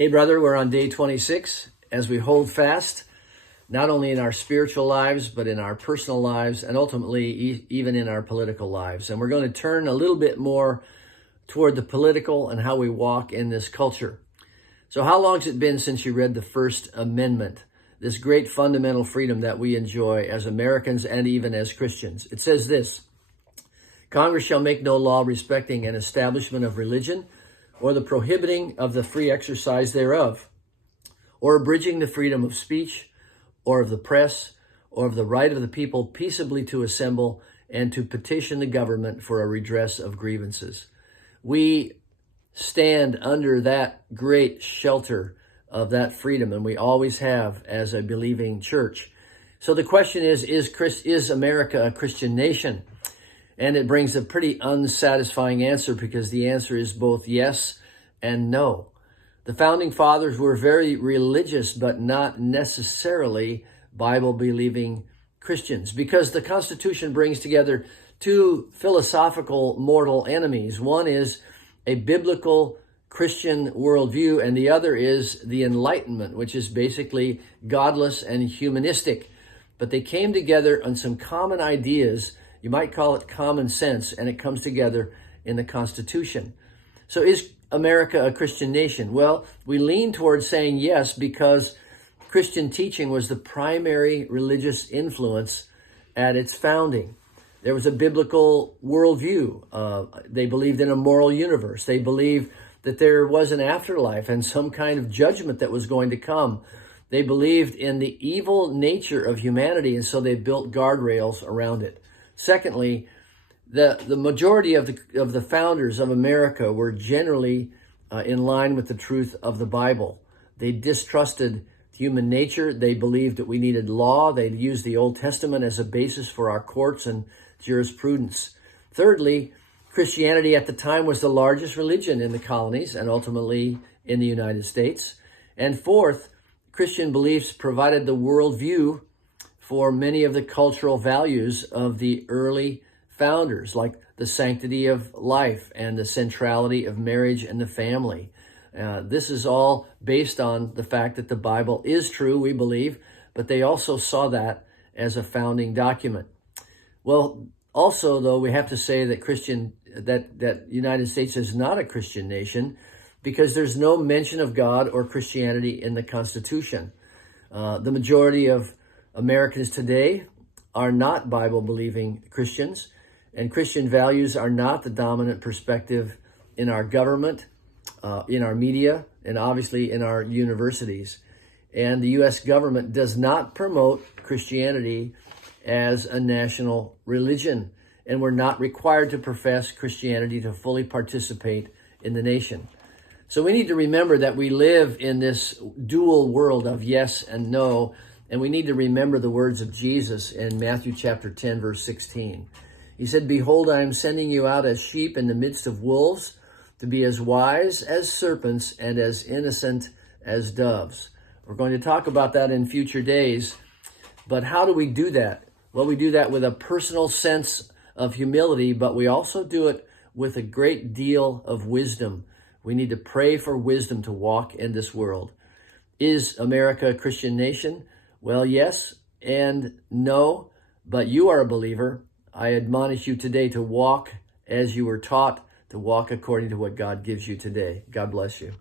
Hey, brother, we're on day 26 as we hold fast, not only in our spiritual lives, but in our personal lives, and ultimately even in our political lives. And we're going to turn a little bit more toward the political and how we walk in this culture. So how long has it been since you read the First Amendment, this great fundamental freedom that we enjoy as Americans and even as Christians? It says this: Congress shall make no law respecting an establishment of religion, or the prohibiting of the free exercise thereof, or abridging the freedom of speech, or of the press, or of the right of the people peaceably to assemble and to petition the government for a redress of grievances. We stand under that great shelter of that freedom, and we always have as a believing church. So the question is America a Christian nation? And it brings a pretty unsatisfying answer, because the answer is both yes and no. The founding fathers were very religious, but not necessarily Bible-believing Christians, because the Constitution brings together two philosophical mortal enemies. One is a biblical Christian worldview, and the other is the Enlightenment, which is basically godless and humanistic. But they came together on some common ideas. You might call it common sense, and it comes together in the Constitution. So is America a Christian nation? Well, we lean towards saying yes, because Christian teaching was the primary religious influence at its founding. There was a biblical worldview. They believed in a moral universe. They believed that there was an afterlife and some kind of judgment that was going to come. They believed in the evil nature of humanity, and so they built guardrails around it. Secondly, the majority of the founders of America were generally in line with the truth of the Bible. They distrusted human nature. They believed that we needed law. They used the Old Testament as a basis for our courts and jurisprudence. Thirdly, Christianity at the time was the largest religion in the colonies and ultimately in the United States. And fourth, Christian beliefs provided the worldview for many of the cultural values of the early founders, like the sanctity of life and the centrality of marriage and the family. This is all based on the fact that the Bible is true, we believe, but they also saw that as a founding document. Well, also, though, we have to say that that United States is not a Christian nation, because there's no mention of God or Christianity in the Constitution. The majority of Americans today are not Bible-believing Christians, and Christian values are not the dominant perspective in our government, in our media, and obviously in our universities. And the U.S. government does not promote Christianity as a national religion, and we're not required to profess Christianity to fully participate in the nation. So we need to remember that we live in this dual world of yes and no, and we need to remember the words of Jesus in Matthew chapter 10, verse 16. He said, "Behold, I am sending you out as sheep in the midst of wolves, to be as wise as serpents and as innocent as doves." We're going to talk about that in future days. But how do we do that? Well, we do that with a personal sense of humility, but we also do it with a great deal of wisdom. We need to pray for wisdom to walk in this world. Is America a Christian nation? Well, yes and no, but you are a believer. I admonish you today to walk as you were taught, to walk according to what God gives you today. God bless you.